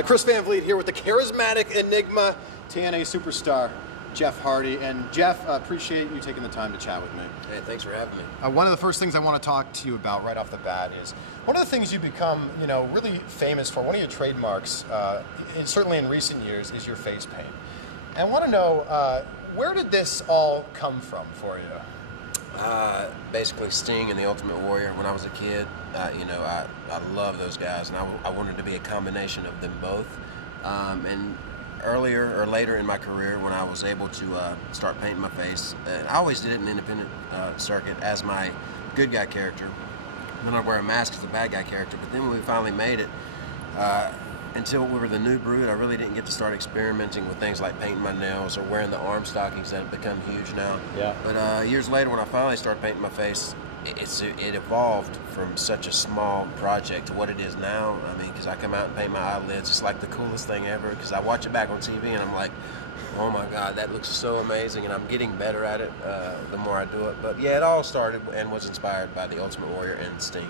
Chris Van Vliet here with the charismatic enigma, TNA superstar, Jeff Hardy. And Jeff, appreciate you taking the time to chat with me. Hey, thanks for having me. One of the first things I want to talk to you about right off the bat is one of the things you become, really famous for. One of your trademarks, certainly in recent years, is your face paint. And I want to know, where did this all come from for you? Basically Sting and the Ultimate Warrior. When I was a kid, I love those guys, and I wanted to be a combination of them both. And earlier or later in my career, when I was able to start painting my face, I always did it in the independent circuit as my good guy character. Then I'd wear a mask as the bad guy character. But then when we finally made it, until we were the New Brood, I really didn't get to start experimenting with things like painting my nails or wearing the arm stockings that have become huge now. Yeah. But years later, when I finally started painting my face, it evolved from such a small project to what it is now. I mean, because I come out and paint my eyelids, it's like the coolest thing ever. Because I watch it back on TV and I'm like, oh my God, that looks so amazing, and I'm getting better at it the more I do it. But yeah, it all started and was inspired by the Ultimate Warrior and Sting.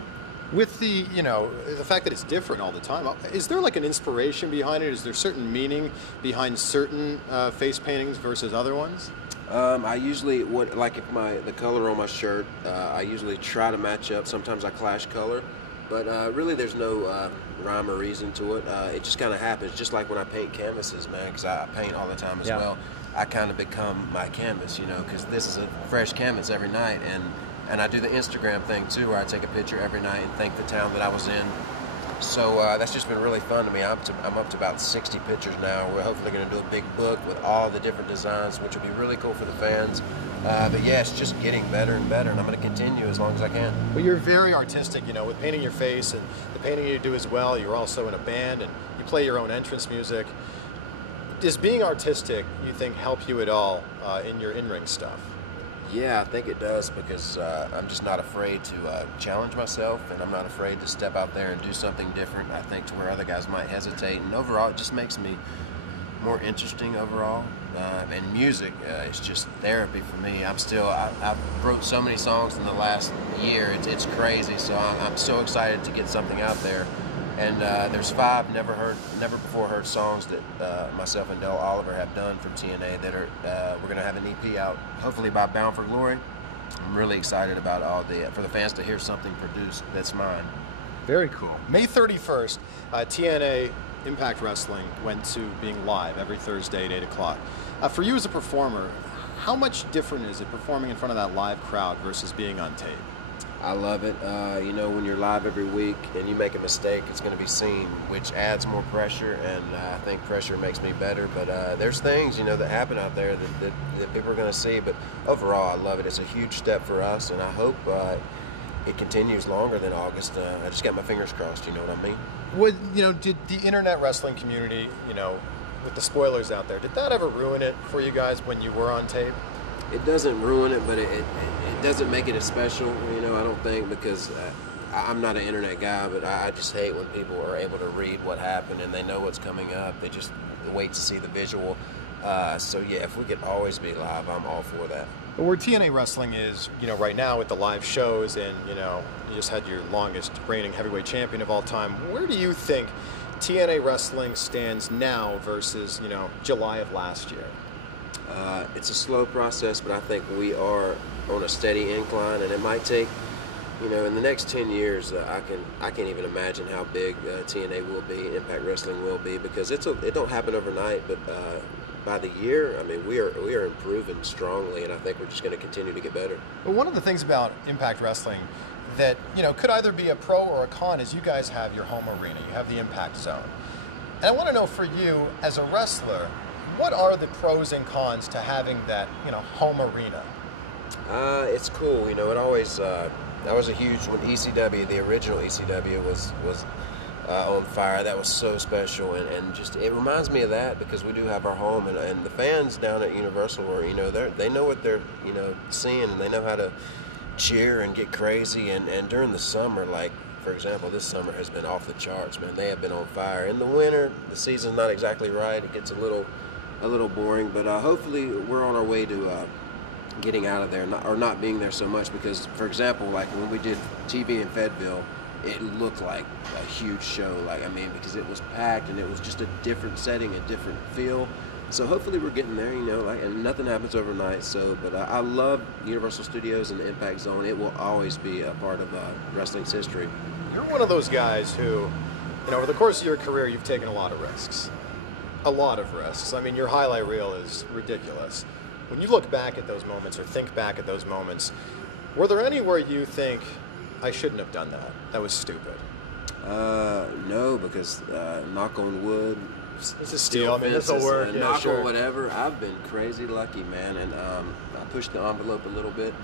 With the, the fact that it's different all the time, is there like an inspiration behind it? Is there certain meaning behind certain face paintings versus other ones? I usually, if the color on my shirt, I usually try to match up. Sometimes I clash color, but really there's no rhyme or reason to it. It just kind of happens, just like when I paint canvases, man, because I paint all the time as well. I kind of become my canvas, because this is a fresh canvas every night, and I do the Instagram thing too, where I take a picture every night and thank the town that I was in. So that's just been really fun to me. I'm up to about 60 pictures now. We're hopefully going to do a big book with all the different designs, which will be really cool for the fans. But yeah, it's just getting better and better, and I'm going to continue as long as I can. Well, you're very artistic, with painting your face and the painting you do as well. You're also in a band and you play your own entrance music. Does being artistic, you think, help you at all in your in-ring stuff? Yeah, I think it does, because I'm just not afraid to challenge myself, and I'm not afraid to step out there and do something different, I think, to where other guys might hesitate. And overall, it just makes me more interesting overall. And music is just therapy for me. I've wrote so many songs in the last year, it's crazy. So I'm so excited to get something out there. And there's 5 never before heard songs that myself and Del Oliver have done from TNA that are we're gonna have an EP out, hopefully by Bound for Glory. I'm really excited about for the fans to hear something produced that's mine. Very cool. May 31st, TNA Impact Wrestling went to being live every Thursday at 8 o'clock. For you as a performer, how much different is it performing in front of that live crowd versus being on tape? I love it. When you're live every week and you make a mistake, it's going to be seen, which adds more pressure, and I think pressure makes me better. But there's things, that happen out there that people are going to see. But overall, I love it. It's a huge step for us, and I hope it continues longer than August. I just got my fingers crossed, you know what I mean? Did the internet wrestling community, with the spoilers out there, did that ever ruin it for you guys when you were on tape? It doesn't ruin it, but it doesn't make it as special, I don't think, because I'm not an internet guy, but I just hate when people are able to read what happened and they know what's coming up. They just wait to see the visual. So yeah, if we could always be live, I'm all for that. But where TNA Wrestling is, right now with the live shows, and you just had your longest reigning heavyweight champion of all time, where do you think TNA Wrestling stands now versus, July of last year? It's a slow process, but I think we are on a steady incline, and it might take, in the next 10 years, I can't even imagine how big TNA will be, Impact Wrestling will be, because it don't happen overnight, but by the year, I mean, we are improving strongly, and I think we're just going to continue to get better. Well, one of the things about Impact Wrestling that, could either be a pro or a con is you guys have your home arena, you have the Impact Zone. And I want to know, for you as a wrestler, what are the pros and cons to having that, home arena? It's cool. It always that was a huge, when ECW, the original ECW was on fire. That was so special, and just it reminds me of that, because we do have our home, and the fans down at Universal are, they know what they're seeing, and they know how to cheer and get crazy, and during the summer, like for example, this summer has been off the charts, man. They have been on fire. In the winter, the season's not exactly right. It gets a little boring, but hopefully we're on our way to getting out of there, or not being there so much, because, for example, like when we did TV in Fayetteville, it looked like a huge show. Like, I mean, because it was packed and it was just a different setting, a different feel. So hopefully we're getting there, you know, like, and nothing happens overnight. So, but I love Universal Studios and the Impact Zone. It will always be a part of wrestling's history. You're one of those guys who, you know, over the course of your career, you've taken a lot of risks. A lot of risks. I mean, your highlight reel is ridiculous. When you look back at those moments or think back at those moments, were there any where you think, I shouldn't have done that? That was stupid. No, because knock on wood. It's a steal. I mean, this will work. Yeah, knock sure. on whatever. I've been crazy lucky, man, and I pushed the envelope a little bit.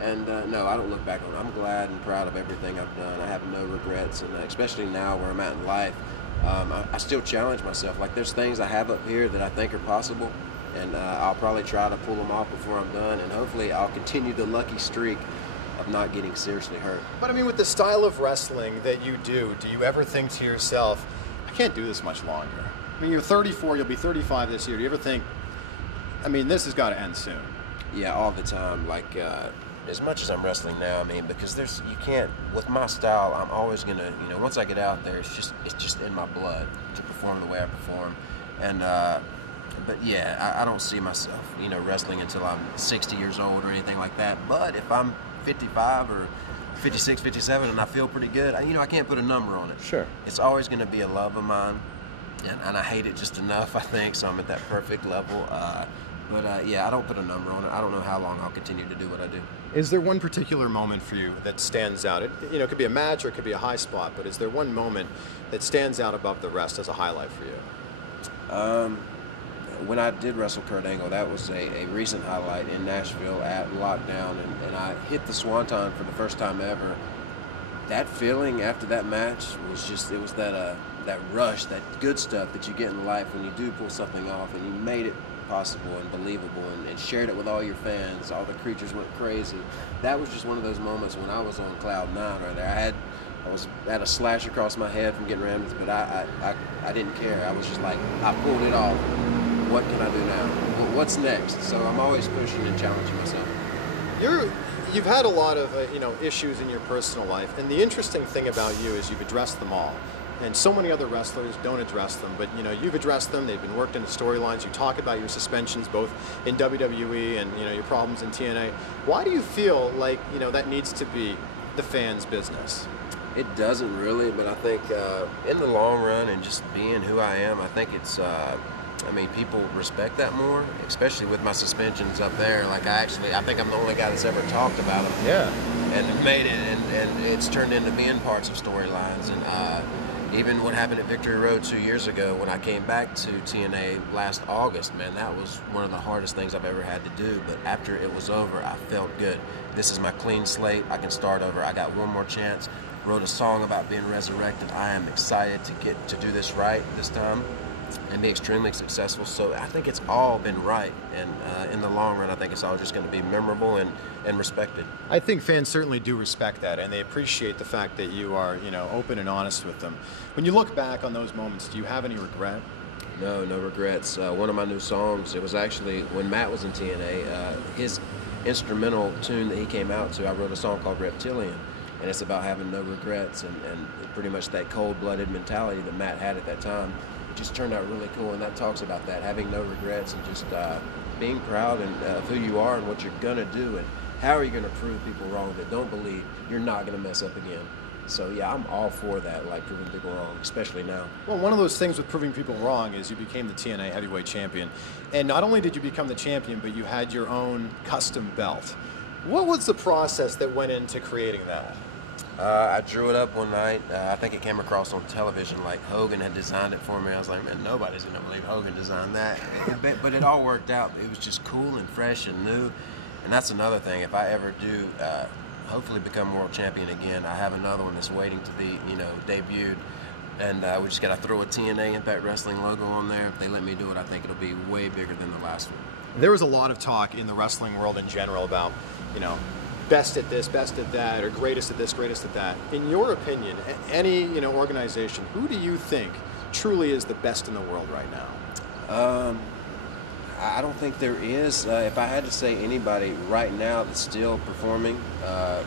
And no, I don't look back on it. I'm glad and proud of everything I've done. I have no regrets, and especially now where I'm at in life, I still challenge myself. Like, there's things I have up here that I think are possible, and I'll probably try to pull them off before I'm done, and hopefully I'll continue the lucky streak of not getting seriously hurt. But I mean, with the style of wrestling that you do you ever think to yourself, I can't do this much longer? I mean, you're 34, you'll be 35 this year. Do you ever think, I mean, this has got to end soon? Yeah, all the time. Like, as much as I'm wrestling now, I mean, because you can't, with my style, I'm always gonna, you know, once I get out there, it's just in my blood to perform the way I perform. And, but yeah, I don't see myself, you know, wrestling until I'm 60 years old or anything like that. But if I'm 55 or 56, 57, and I feel pretty good, you know, I can't put a number on it. Sure. It's always gonna be a love of mine. And I hate it just enough, I think, so I'm at that perfect level. But yeah, I don't put a number on it. I don't know how long I'll continue to do what I do. Is there one particular moment for you that stands out? You know, it could be a match or it could be a high spot, but is there one moment that stands out above the rest as a highlight for you? When I did wrestle Kurt Angle, that was a recent highlight in Nashville at Lockdown, and I hit the Swanton for the first time ever. That feeling after that match was just, it was that rush, that good stuff that you get in life when you do pull something off and you made it possible and believable and shared it with all your fans. All the creatures went crazy. That was just one of those moments when I was on cloud nine right there. I had a slash across my head from getting rammed, but I didn't care. I was just like, I pulled it off. What can I do now? What's next? So I'm always pushing and challenging myself. You've had a lot of you know, issues in your personal life, and the interesting thing about you is you've addressed them all. And so many other wrestlers don't address them, but you know, you've addressed them. They've been worked into storylines. You talk about your suspensions both in WWE and, you know, your problems in TNA. Why do you feel like, you know, that needs to be the fans' business? It doesn't really, but I think in the long run and just being who I am, I think it's, I mean, people respect that more, especially with my suspensions up there. Like, I think I'm the only guy that's ever talked about them. Yeah. And made it, and it's turned into being parts of storylines. And even what happened at Victory Road 2 years ago when I came back to TNA last August, man, that was one of the hardest things I've ever had to do. But after it was over, I felt good. This is my clean slate. I can start over. I got one more chance. Wrote a song about being resurrected. I am excited to get to do this right this time and be extremely successful. So I think it's all been right, and in the long run, I think it's all just going to be memorable and respected. I think fans certainly do respect that, and they appreciate the fact that you are, you know, open and honest with them. When you look back on those moments, do you have any regret? No regrets. One of my new songs, it was actually when Matt was in TNA, his instrumental tune that he came out to, I wrote a song called Reptilian, and it's about having no regrets and pretty much that cold-blooded mentality that Matt had at that time. Just turned out really cool, and that talks about that, having no regrets and just being proud of who you are and what you're gonna do, and how are you gonna prove people wrong that don't believe you're not gonna mess up again. So yeah, I'm all for that, like proving people wrong, especially now. Well, one of those things with proving people wrong is you became the TNA heavyweight champion, and not only did you become the champion, but you had your own custom belt. What was the process that went into creating that? I drew it up one night. I think it came across on television, like Hogan had designed it for me. I was like, man, nobody's going to believe Hogan designed that. But it all worked out. It was just cool and fresh and new. And that's another thing. If I ever do hopefully become world champion again, I have another one that's waiting to be, you know, debuted. And we just got to throw a TNA Impact Wrestling logo on there. If they let me do it, I think it'll be way bigger than the last one. There was a lot of talk in the wrestling world in general about, you know, best at this, best at that, or greatest at this, greatest at that. In your opinion, any, you know, organization, who do you think truly is the best in the world right now? I don't think there is. If I had to say anybody right now that's still performing, I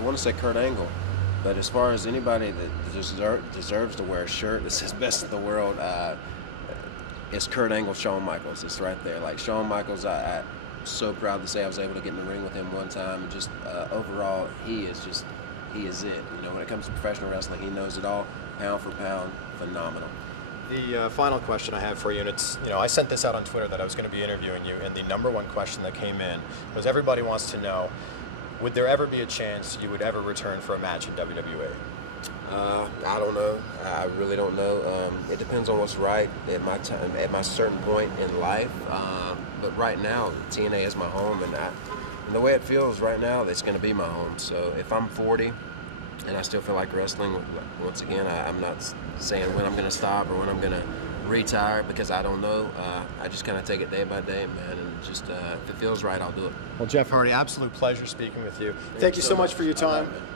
want to say Kurt Angle, But as far as anybody that deserves to wear a shirt that says best in the world, it's Kurt Angle, Shawn Michaels. It's right there. Like Shawn Michaels, I'm so proud to say I was able to get in the ring with him one time. And just overall, he is it. You know, when it comes to professional wrestling, he knows it all. Pound for pound, phenomenal. The final question I have for you, and it's, you know, I sent this out on Twitter that I was going to be interviewing you, and the number one question that came in was everybody wants to know, would there ever be a chance you would ever return for a match in WWE? I don't know. I really don't know. It depends on what's right at my time, at my certain point in life. But right now, TNA is my home, and the way it feels right now, it's going to be my home. So if I'm 40 and I still feel like wrestling, once again, I'm not saying when I'm going to stop or when I'm going to retire, because I don't know. I just kind of take it day by day, man, and just if it feels right, I'll do it. Well, Jeff Hardy, absolute pleasure speaking with you. Thank you so much for your time.